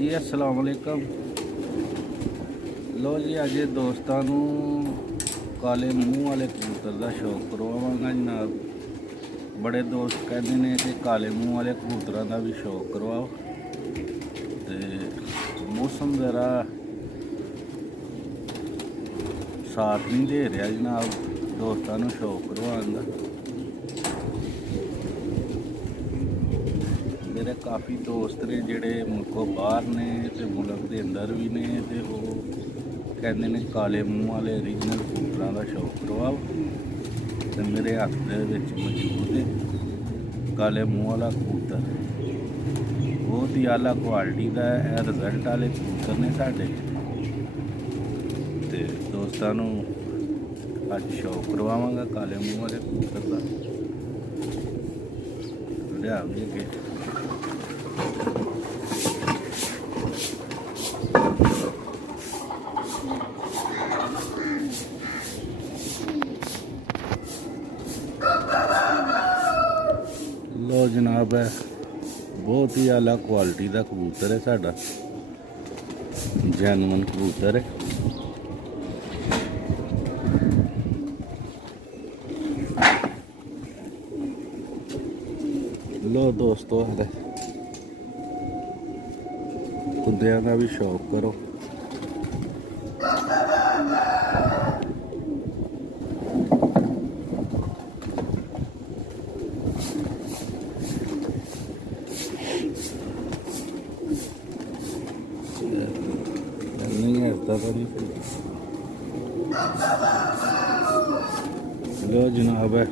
जी अस्सलाम वालेकुम। लो जी अज दोस्तों काले मूँह वाले कबूतर का शौक करवावांगा जनाब। बड़े दोस्त कहते हैं कि काले मूँह वाले कबूतरों का भी शौक करवाओ। तो मौसम ज़रा साथ नहीं दे रहा जनाब दोस्तों शौक करवाने का। मेरे काफ़ी दोस्त ने जोड़े मुल्कों बाहर ने तो मुल्क के अंदर भी ने तो वो कहते हैं काले मूँह वाले ओरिजिनल कबूतरों का शौक करवाओ। तो मेरे हथ के मौजूद है काले मूँह वाला कबूतर, बहुत ही आला क्वालिटी का है। रिजल्ट वाले कबूतर ने साढ़े तो दोस्तों अज शौक करवावांगा काले मूँह वाले कबूतर का। लिया भी अगे लो जनाब है, बहुत ही आला क्वालिटी का कबूतर है साडा, जैनुअन कबूतर है। लो दोस्तों कुत्तियां का भी शौक करो। नहीं हटता तो नहीं। लो जनाब है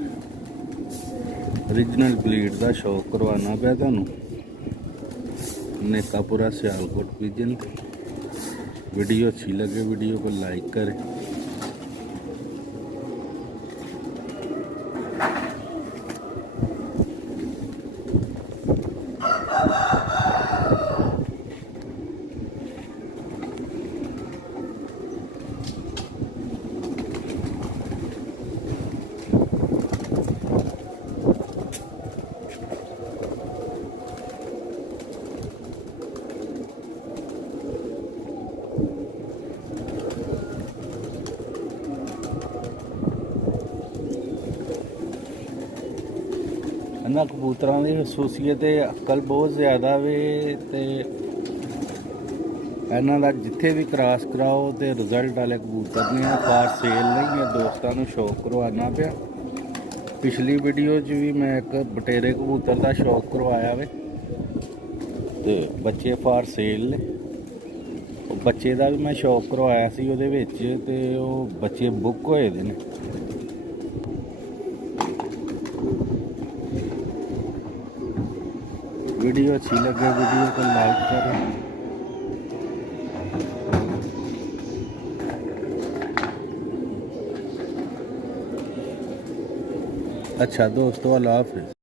ओरिजिनल ब्रीड का शौक करवाना पाया तुहानू नेकापुरा सियालकोट पिजन। वीडियो अच्छी लगे वीडियो को लाइक करें। इन्होंने कबूतरों की खसूसीयत अकल बहुत ज़्यादा वे ते इन्हों का जिथे भी क्रॉस कराओ तो रिजल्ट वाले कबूतर ने फार सेल नहीं है। दोस्तों शौक करवाना पाया। पिछली वीडियो भी मैं एक बटेरे कबूतर का शौक करवाया वे तो बच्चे फार सेल ने। बच्चे का भी मैं शौक करवाया सी उहदे विच ते ओह बच्चे बुक होए दे ने। वीडियो अच्छी लगे वीडियो को लाइक करें। अच्छा दोस्तों अल्लाह हाफिज़।